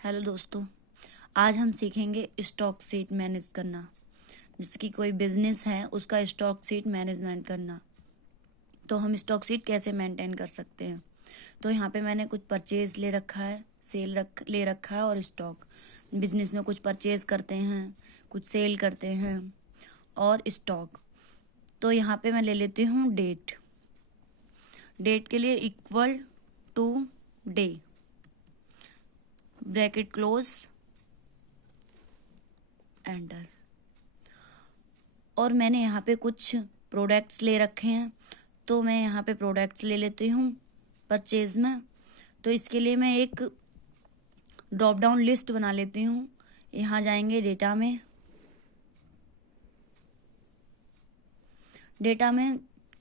Hello दोस्तों, आज हम सीखेंगे स्टॉक शीट मैनेज करना। जैसे कि कोई बिजनेस है, उसका स्टॉक शीट मैनेजमेंट करना। तो हम स्टॉक शीट कैसे मेंटेन कर सकते हैं। तो यहाँ पे मैंने कुछ परचेज ले रखा है, ले रखा है और स्टॉक। बिजनेस में कुछ परचेज करते हैं, कुछ सेल करते हैं और स्टॉक। तो यहाँ पे मैं ले लेती हूँ डेट। डेट के लिए equal to day, bracket close, enter. और मैंने यहाँ पे कुछ प्रोडक्ट्स ले रखे हैं, तो मैं यहाँ पे प्रोडक्ट्स ले लेती हूँ परचेज में। तो इसके लिए मैं एक ड्रॉप डाउन लिस्ट बना लेती हूँ। यहाँ जाएंगे डेटा में,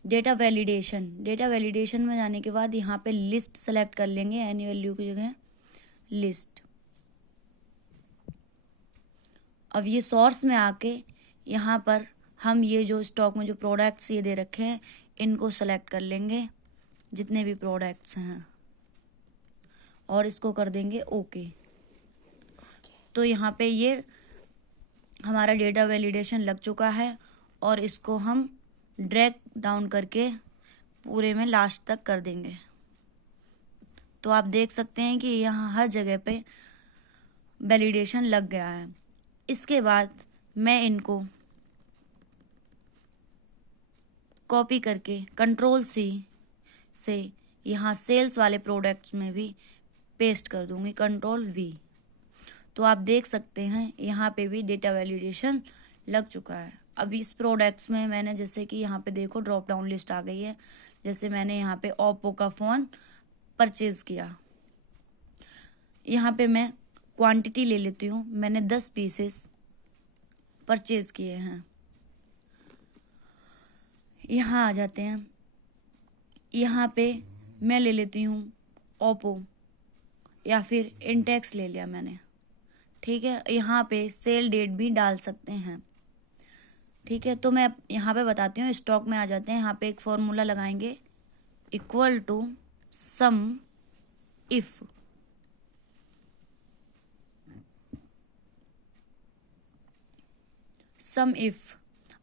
डेटा वैलिडेशन में जाने के बाद यहाँ पे लिस्ट सेलेक्ट कर लेंगे, एनी वैल्यू की जगह लिस्ट। अब ये सोर्स में आके यहाँ पर हम ये जो स्टॉक में जो प्रोडक्ट्स ये दे रखे हैं, इनको सेलेक्ट कर लेंगे, जितने भी प्रोडक्ट्स हैं, और इसको कर देंगे ओके। तो यहाँ पे ये हमारा डेटा वैलिडेशन लग चुका है और इसको हम ड्रैग डाउन करके पूरे में लास्ट तक कर देंगे। तो आप देख सकते हैं कि यहाँ हर जगह पे वैलिडेशन लग गया है। इसके बाद मैं इनको कॉपी करके कंट्रोल सी से यहाँ सेल्स वाले प्रोडक्ट्स में भी पेस्ट कर दूंगी, कंट्रोल वी। तो आप देख सकते हैं यहाँ पे भी डेटा वैलिडेशन लग चुका है। अब इस प्रोडक्ट्स में मैंने, जैसे कि यहाँ पे देखो ड्रॉप डाउन लिस्ट आ गई है। जैसे मैंने यहाँ पे ओप्पो का फ़ोन परचेज़ किया, यहाँ पे मैं क्वांटिटी ले लेती हूँ। मैंने 10 पीसेस परचेज़ किए हैं। यहाँ आ जाते हैं, यहाँ पे मैं ले लेती हूँ ओप्पो या फिर इंटेक्स ले लिया मैंने, ठीक है। यहाँ पे सेल डेट भी डाल सकते हैं, ठीक है। तो मैं यहाँ पे बताती हूँ, स्टॉक में आ जाते हैं। यहाँ पे एक फॉर्मूला लगाएंगे, इक्वल टू सम इफ।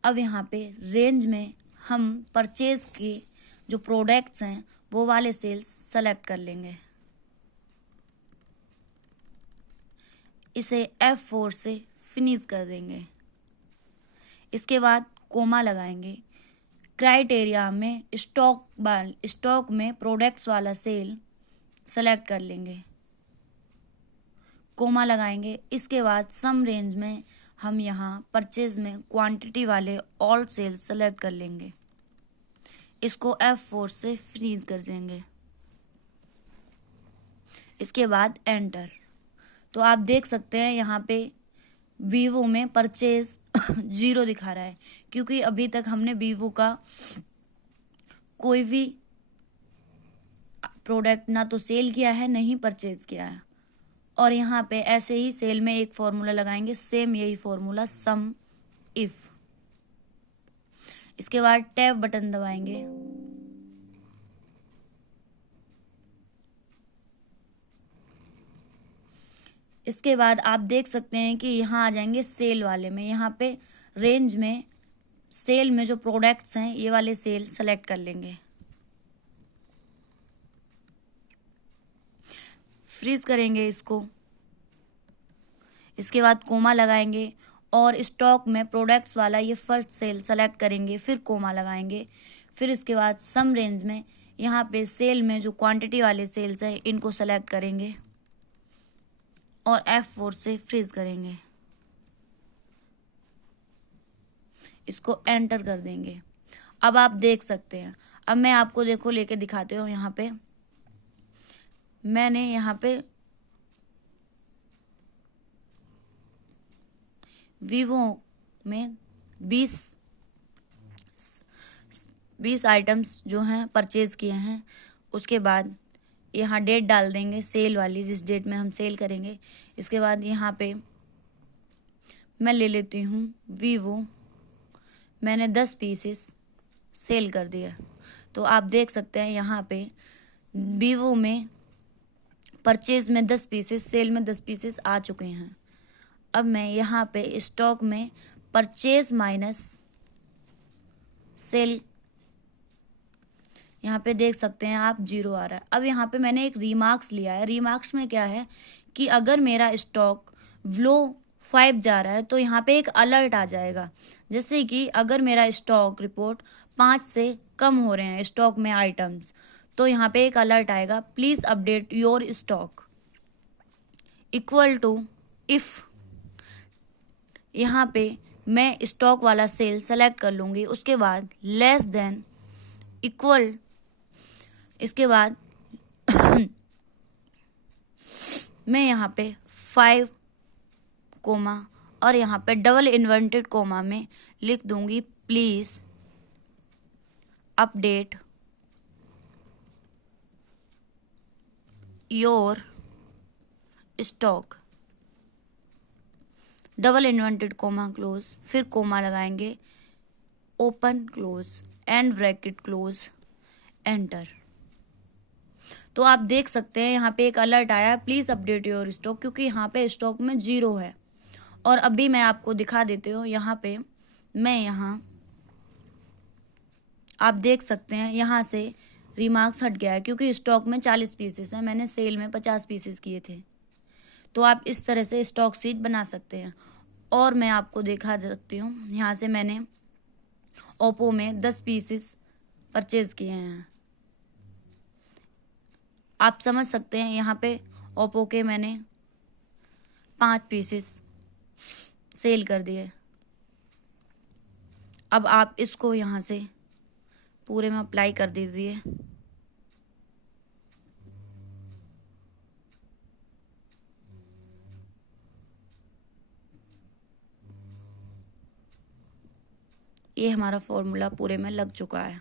अब यहाँ पे रेंज में हम परचेज के जो प्रोडक्ट्स हैं वो वाले सेल्स सेलेक्ट कर लेंगे। इसे F4 से फिनिश कर देंगे। इसके बाद कोमा लगाएंगे। क्राइटेरिया में स्टॉक में प्रोडक्ट्स वाला सेल सेलेक्ट कर लेंगे, कोमा लगाएंगे। इसके बाद सम रेंज में हम यहाँ परचेज में क्वांटिटी वाले ऑल सेल सेलेक्ट कर लेंगे। इसको F4 से फ्रीज कर देंगे। इसके बाद एंटर। तो आप देख सकते हैं यहाँ पे वीवो में परचेज 0 दिखा रहा है, क्योंकि अभी तक हमने वीवो का कोई भी प्रोडक्ट ना तो सेल किया है, नहीं परचेज किया है। और यहाँ पे ऐसे ही सेल में एक फॉर्मूला लगाएंगे, सेम यही फॉर्मूला, सम इफ। इसके बाद टैब बटन दबाएंगे। इसके बाद आप देख सकते हैं कि यहाँ आ जाएंगे सेल वाले में। यहाँ पे रेंज में सेल में जो प्रोडक्ट्स हैं ये वाले सेल सेलेक्ट कर लेंगे, फ्रीज करेंगे इसको। इसके बाद कोमा लगाएंगे और स्टॉक में प्रोडक्ट्स वाला ये फर्स्ट सेल सेलेक्ट करेंगे, फिर कोमा लगाएंगे। फिर इसके बाद सम रेंज में यहाँ पे सेल में जो क्वांटिटी वाले सेल्स हैं इनको सेलेक्ट करेंगे और F4 से फ्रीज करेंगे। इसको एंटर कर देंगे। अब आप देख सकते हैं, अब मैं आपको देखो लेके दिखाती हूँ। यहाँ पे मैंने यहाँ पे वीवो में 20 आइटम्स जो हैं परचेज किए हैं। उसके बाद यहाँ डेट डाल देंगे, सेल वाली, जिस डेट में हम सेल करेंगे। इसके बाद यहाँ पे मैं ले लेती हूँ वीवो, मैंने 10 पीसेस सेल कर दिया। तो आप देख सकते हैं यहाँ पे वीवो में परचेज में 10 पीसेस, सेल में 10 पीसेस आ चुके हैं। अब मैं यहाँ पे स्टॉक में परचेज माइनस सेल, यहाँ पे देख सकते हैं आप 0 आ रहा है। अब यहाँ पे मैंने एक रीमार्क्स लिया है। रीमार्क्स में क्या है कि अगर मेरा स्टॉक बिलो 5 जा रहा है तो यहाँ पे एक अलर्ट आ जाएगा। जैसे कि अगर मेरा स्टॉक रिपोर्ट 5 से कम हो रहे हैं स्टॉक में आइटम्स, तो यहाँ पे एक अलर्ट आएगा, please update your stock equal to if, यहाँ पे मैं स्टॉक वाला सेल सेलेक्ट कर लूँगी। उसके बाद लेस देन इक्वल, इसके बाद मैं यहाँ पे 5 कोमा और यहाँ पे डबल इन्वर्टेड कोमा में लिख दूँगी please update your stock, double inverted coma close, फिर कोमा लगाएंगे, open close and bracket close, enter. तो आप देख सकते हैं यहाँ पे एक अलर्ट आया, प्लीज़ अपडेट योर स्टॉक, क्योंकि यहाँ पे स्टॉक में 0 है। और अभी मैं आपको दिखा देती हूँ, यहाँ पे मैं यहाँ आप देख सकते हैं यहाँ से रिमार्क्स हट गया है क्योंकि स्टॉक में 40 पीसेस हैं, मैंने सेल में 50 पीसेस किए थे। तो आप इस तरह से स्टॉक शीट बना सकते हैं। और मैं आपको दिखा सकती हूँ, यहाँ से मैंने ओप्पो में 10 पीसेस परचेज किए हैं। आप समझ सकते हैं यहाँ पे ओप्पो के मैंने 5 पीसेस सेल कर दिए। अब आप इसको यहाँ से पूरे में अप्लाई कर दीजिए। ये हमारा फॉर्मूला पूरे में लग चुका है।